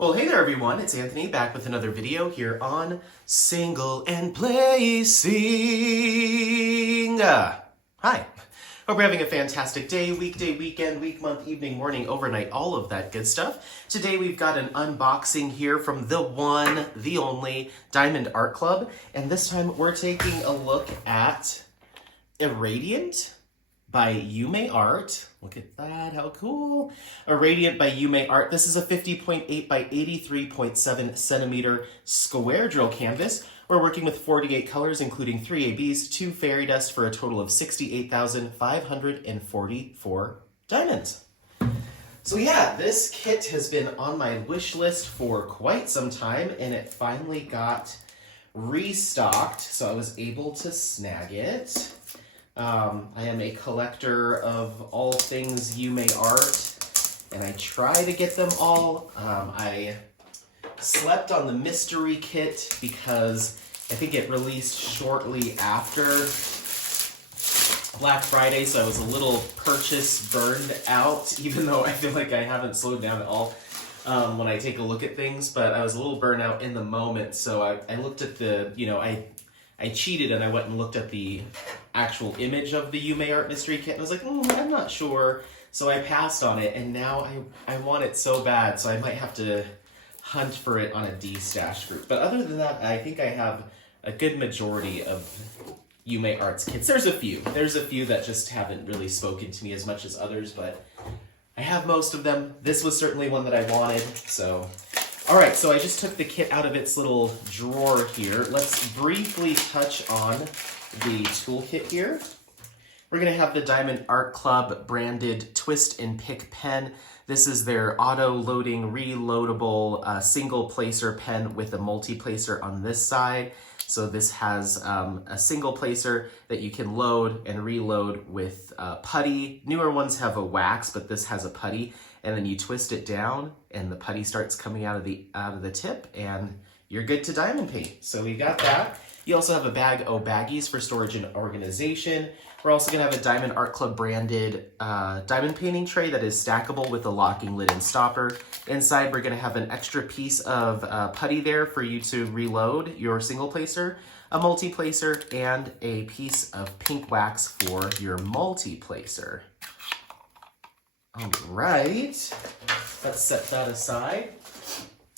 Well, hey there everyone, it's Anthony back with another video here on Single and Placing. Hi. Hope you're having a fantastic day, weekday, weekend, week, month, evening, morning, overnight, all of that good stuff. Today we've got an unboxing here from the one, the only Diamond Art Club, and this time we're taking a look at Irradiant by Yuumei Art. Look at that, how cool. Irradiant by Yuumei Art. This is a 50.8 by 83.7 centimeter square drill canvas. We're working with 48 colors, including 3 ABs, 2 fairy dust for a total of 68,544 diamonds. So yeah, this kit has been on my wish list for quite some time, and it finally got restocked, so I was able to snag it. I am a collector of all things Yuumei Art, and I try to get them all. I slept on the mystery kit because I think it released shortly after Black Friday, so I was a little purchase burned out, even though I feel like I haven't slowed down at all when I take a look at things, but I was a little burnt out in the moment, so I looked at the, I cheated and I went and looked at the actual image of the Yuumei Art Mystery Kit and I was like, I'm not sure. So I passed on it, and now I want it so bad, so I might have to hunt for it on a D-stash group. But other than that, I think I have a good majority of Yuumei Art's kits. There's a few that just haven't really spoken to me as much as others, but I have most of them. This was certainly one that I wanted, so... Alright, so I just took the kit out of its little drawer here. Let's briefly touch on the toolkit here. We're going to have the Diamond Art Club branded Twist and Pick pen. This is their auto-loading, reloadable single placer pen with a multi-placer on this side. So this has a single placer that you can load and reload with putty. Newer ones have a wax, but this has a putty. And then you twist it down and the putty starts coming out of the tip and you're good to diamond paint. So we got that. You also have a bag o' baggies for storage and organization. We're also gonna have a Diamond Art Club branded diamond painting tray that is stackable with a locking lid and stopper. Inside, we're gonna have an extra piece of putty there for you to reload your single placer, a multi-placer, and a piece of pink wax for your multi-placer. All right, let's set that aside.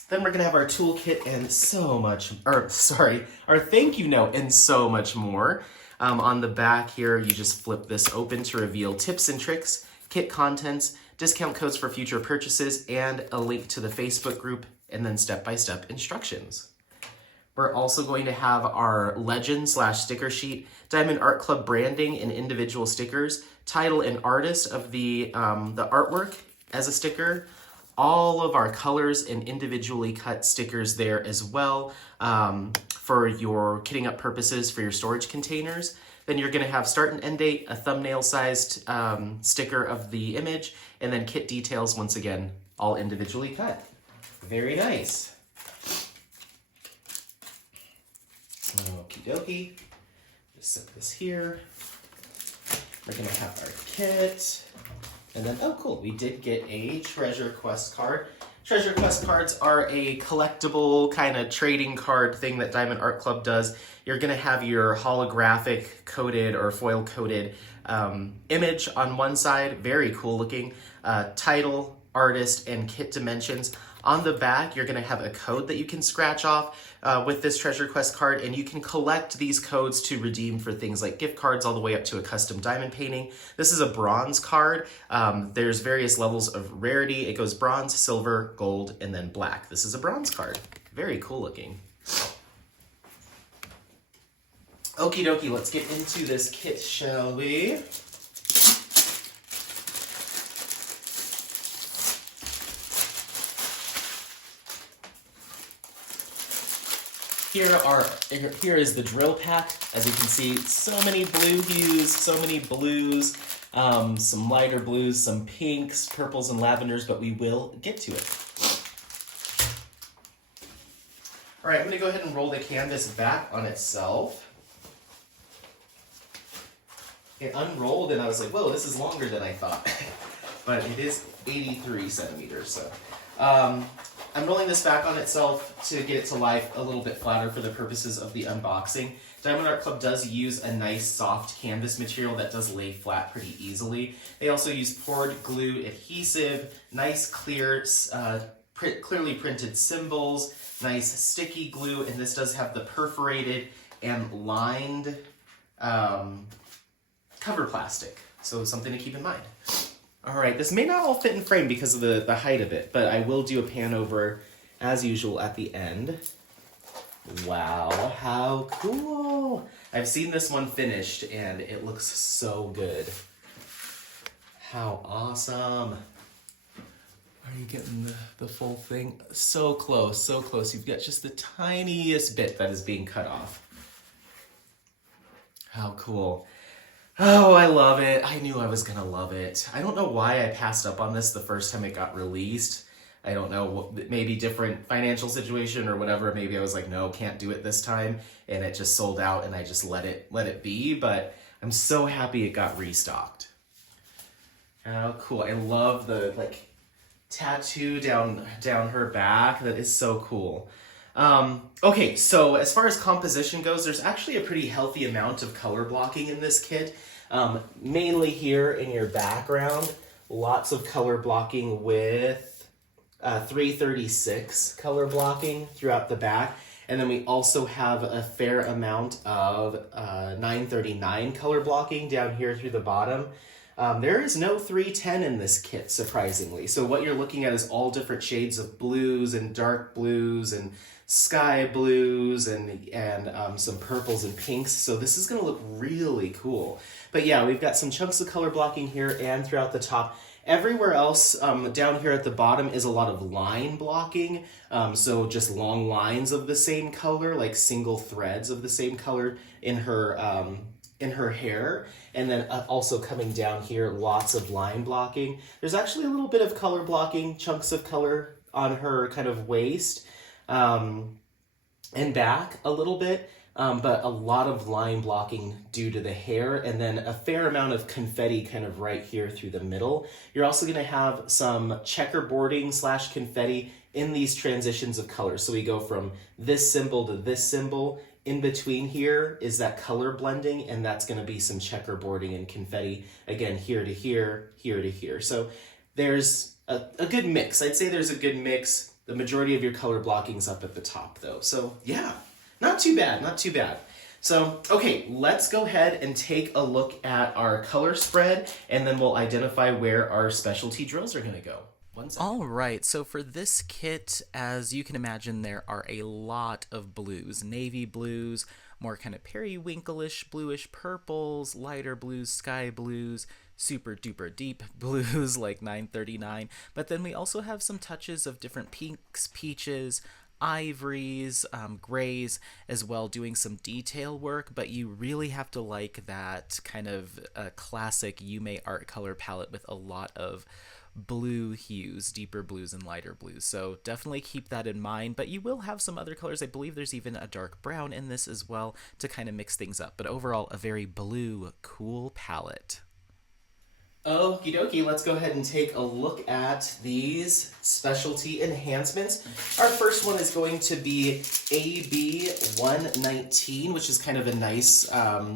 Then we're gonna have our toolkit and so much, our thank you note and so much more. On the back here, you just flip this open to reveal tips and tricks, kit contents, discount codes for future purchases, and a link to the Facebook group, and then step-by-step instructions. We're also going to have our legend/sticker sheet, Diamond Art Club branding and individual stickers, title and artist of the artwork as a sticker, all of our colors and individually cut stickers there as well for your kitting up purposes for your storage containers. Then you're going to have start and end date, a thumbnail-sized sticker of the image, and then kit details, once again, all individually cut. Very nice. Okie dokie. Just set this here. We're going to have our kit. And then, oh cool, we did get a Treasure Quest card. Treasure Quest cards are a collectible kind of trading card thing that Diamond Art Club does. You're going to have your holographic coated or foil coated image on one side, very cool looking, title, artist, and kit dimensions. On the back, you're going to have a code that you can scratch off with this Treasure Quest card, and you can collect these codes to redeem for things like gift cards all the way up to a custom diamond painting. This is a bronze card. There's various levels of rarity. It goes bronze, silver, gold, and then black. This is a bronze card. Very cool looking. Okie dokie, let's get into this kit, shall we? Here is the drill pack. As you can see, so many blue hues, so many blues, some lighter blues, some pinks, purples, and lavenders, but we will get to it. All right, I'm gonna go ahead and roll the canvas back on itself. It unrolled and I was like, whoa, this is longer than I thought. But it is 83 centimeters, so. I'm rolling this back on itself to get it to life a little bit flatter for the purposes of the unboxing. Diamond Art Club does use a nice soft canvas material that does lay flat pretty easily. They also use poured glue adhesive, nice clear, clearly printed symbols, nice sticky glue, and this does have the perforated and lined cover plastic. So something to keep in mind. All right, this may not all fit in frame because of the height of it, but I will do a pan over as usual at the end. Wow, how cool. I've seen this one finished and it looks so good. How awesome. Are you getting the full thing? So close, so close. You've got just the tiniest bit that is being cut off. How cool. Oh, I love it. I knew I was gonna love it. I don't know why I passed up on this the first time it got released. I don't know, maybe different financial situation or whatever. Maybe I was like, no, can't do it this time. And it just sold out and I just let it be. But I'm so happy it got restocked. Oh, cool. I love the tattoo down her back. That is so cool. Okay, so as far as composition goes, there's actually a pretty healthy amount of color blocking in this kit. Mainly here in your background, lots of color blocking with 336 color blocking throughout the back. And then we also have a fair amount of 939 color blocking down here through the bottom. There is no 310 in this kit, surprisingly. So what you're looking at is all different shades of blues and dark blues and sky blues and some purples and pinks. So this is going to look really cool. But yeah, we've got some chunks of color blocking here and throughout the top. Everywhere else down here at the bottom is a lot of line blocking. So just long lines of the same color, like single threads of the same color in her hair. And then also coming down here, lots of line blocking. There's actually a little bit of color blocking, chunks of color on her kind of waist and back a little bit. But a lot of line blocking due to the hair, and then a fair amount of confetti kind of right here through the middle. You're also going to have some checkerboarding / confetti in these transitions of color. So we go from this symbol to this symbol. In between here is that color blending, and that's going to be some checkerboarding and confetti, again, here to here, here to here. So there's a good mix. I'd say there's a good mix. The majority of your color blocking's up at the top, though. So yeah. Not too bad, not too bad. So, okay, let's go ahead and take a look at our color spread, and then we'll identify where our specialty drills are gonna go. All right, so for this kit, as you can imagine, there are a lot of blues. Navy blues, more kind of periwinkle-ish, bluish purples, lighter blues, sky blues, super duper deep blues like 939. But then we also have some touches of different pinks, peaches, ivories, grays as well, doing some detail work, but you really have to like that kind of classic Yuumei art color palette with a lot of blue hues, deeper blues and lighter blues. So definitely keep that in mind, but you will have some other colors. I believe there's even a dark brown in this as well to kind of mix things up, but overall a very blue, cool palette. Okie dokie, let's go ahead and take a look at these specialty enhancements. Our first one is going to be AB 119, which is kind of a nice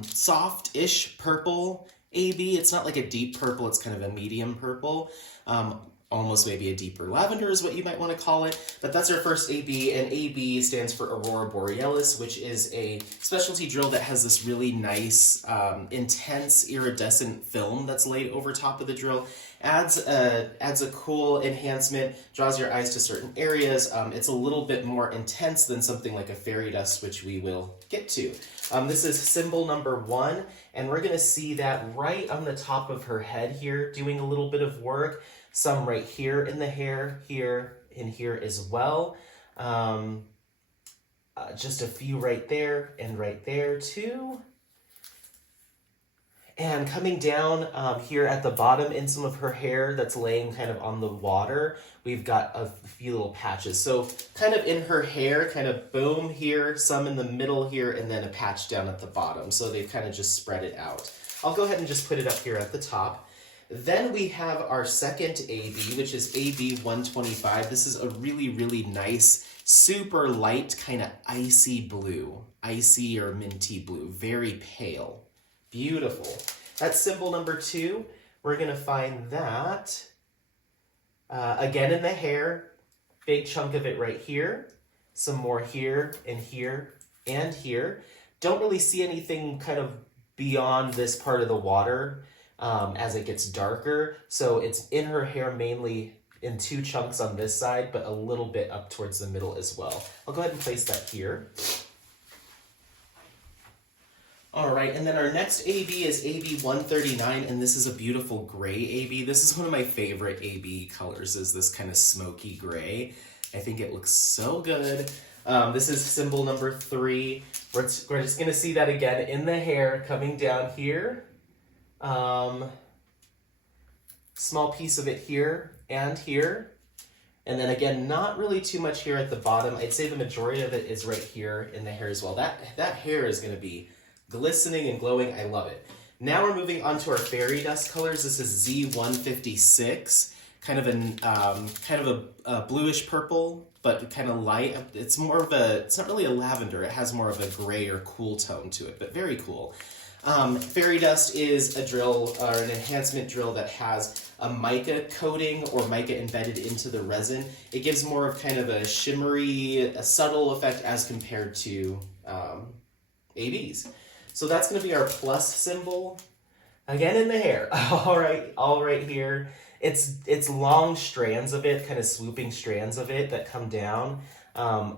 soft-ish purple AB. It's not like a deep purple, it's kind of a medium purple. Almost maybe a deeper lavender is what you might want to call it. But that's our first AB, and AB stands for Aurora Borealis, which is a specialty drill that has this really nice, intense iridescent film that's laid over top of the drill. Adds a cool enhancement, draws your eyes to certain areas. It's a little bit more intense than something like a fairy dust, which we will get to. This is symbol number 1, and we're going to see that right on the top of her head here, doing a little bit of work. Some right here in the hair, here, and here as well. Just a few right there and right there too. And coming down here at the bottom in some of her hair that's laying kind of on the water, we've got a few little patches. So kind of in her hair, kind of boom here, some in the middle here, and then a patch down at the bottom. So they've kind of just spread it out. I'll go ahead and just put it up here at the top. Then we have our second AB, which is AB 125. This is a really, really nice, super light, kind of icy blue. Icy or minty blue, very pale. Beautiful. That's symbol number 2. We're gonna find that again in the hair, big chunk of it right here, some more here and here and here. Don't really see anything kind of beyond this part of the water as it gets darker. So it's in her hair mainly in 2 chunks on this side, but a little bit up towards the middle as well. I'll go ahead and place that here. All right, and then our next AB is AB 139, and this is a beautiful gray AB. This is one of my favorite AB colors, is this kind of smoky gray. I think it looks so good. This is symbol number 3. We're just gonna see that again in the hair coming down here. Small piece of it here and here. And then again, not really too much here at the bottom. I'd say the majority of it is right here in the hair as well. That hair is gonna be glistening and glowing. I love it. Now we're moving on to our fairy dust colors. This is Z156, kind of a bluish purple, but kind of light. It's more of it's not really a lavender. It has more of a gray or cool tone to it, but very cool. Fairy dust is a drill or an enhancement drill that has a mica coating or mica embedded into the resin. It gives more of kind of a shimmery, a subtle effect as compared to ABs. So that's going to be our plus symbol. Again in the hair. all right here. It's long strands of it, kind of swooping strands of it that come down. Does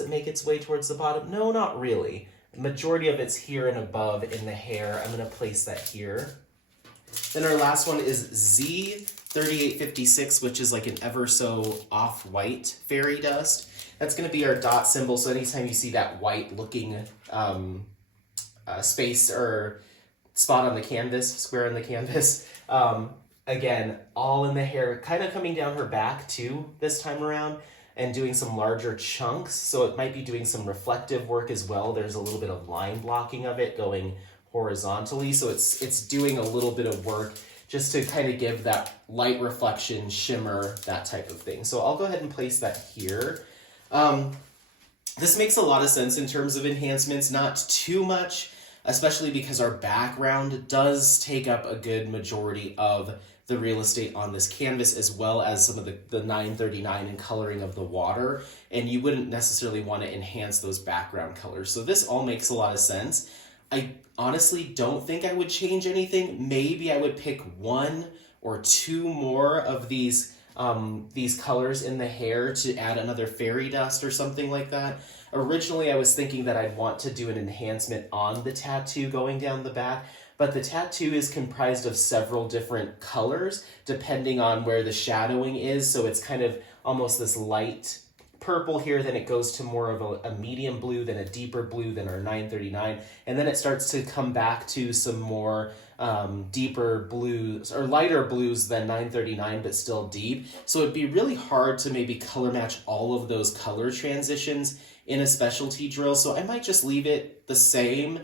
it make its way towards the bottom? No, not really. The majority of it's here and above in the hair. I'm going to place that here. Then our last one is Z3856, which is like an ever so off-white fairy dust. That's going to be our dot symbol. So anytime you see that white looking space or spot on the canvas, square on the canvas, again, all in the hair, kind of coming down her back too this time around and doing some larger chunks. So it might be doing some reflective work as well. There's a little bit of line blocking of it going horizontally. So it's doing a little bit of work just to kind of give that light reflection, shimmer, that type of thing. So I'll go ahead and place that here. This makes a lot of sense in terms of enhancements, not too much, especially because our background does take up a good majority of the real estate on this canvas, as well as some of the 939 and coloring of the water, and you wouldn't necessarily want to enhance those background colors. So this all makes a lot of sense. I honestly don't think I would change anything. Maybe I would pick 1 or 2 more of these colors in the hair to add another fairy dust or something like that. Originally, I was thinking that I'd want to do an enhancement on the tattoo going down the back, but the tattoo is comprised of several different colors depending on where the shadowing is. So it's kind of almost this light purple here, then it goes to more of a medium blue, then a deeper blue than our 939, and then it starts to come back to some more deeper blues or lighter blues than 939, but still deep. So it'd be really hard to maybe color match all of those color transitions in a specialty drill. So I might just leave it the same,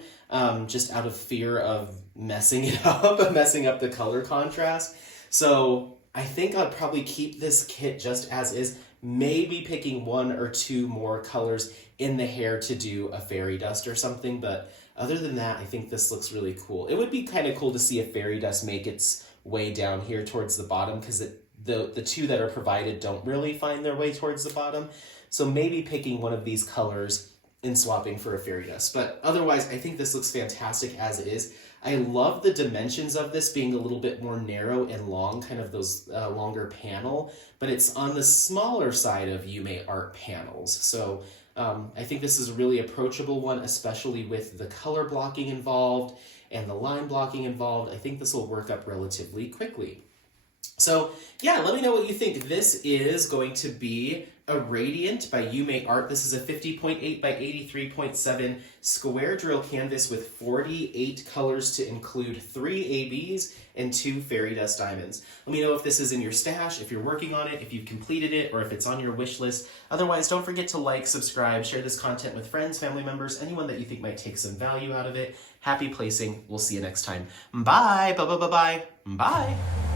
just out of fear of messing it up, messing up the color contrast. So I think I'll probably keep this kit just as is, maybe picking 1 or 2 more colors in the hair to do a fairy dust or something. But other than that, I think this looks really cool. It would be kind of cool to see a fairy dust make its way down here towards the bottom, because the 2 that are provided don't really find their way towards the bottom. So maybe picking one of these colors and swapping for a fairy dust. But otherwise, I think this looks fantastic as it is. I love the dimensions of this being a little bit more narrow and long, kind of those longer panel, but it's on the smaller side of Yuumei art panels. So I think this is a really approachable one, especially with the color blocking involved and the line blocking involved. I think this will work up relatively quickly. So yeah, let me know what you think. This is going to be Irradiant by Yuumei Art. This is a 50.8 by 83.7 square drill canvas with 48 colors to include 3 ABs and 2 fairy dust diamonds. Let me know if this is in your stash, if you're working on it, if you've completed it, or if it's on your wish list. Otherwise, don't forget to like, subscribe, share this content with friends, family members, anyone that you think might take some value out of it. Happy placing. We'll see you next time. Bye. Bye. Bye. Bye. Bye. Bye.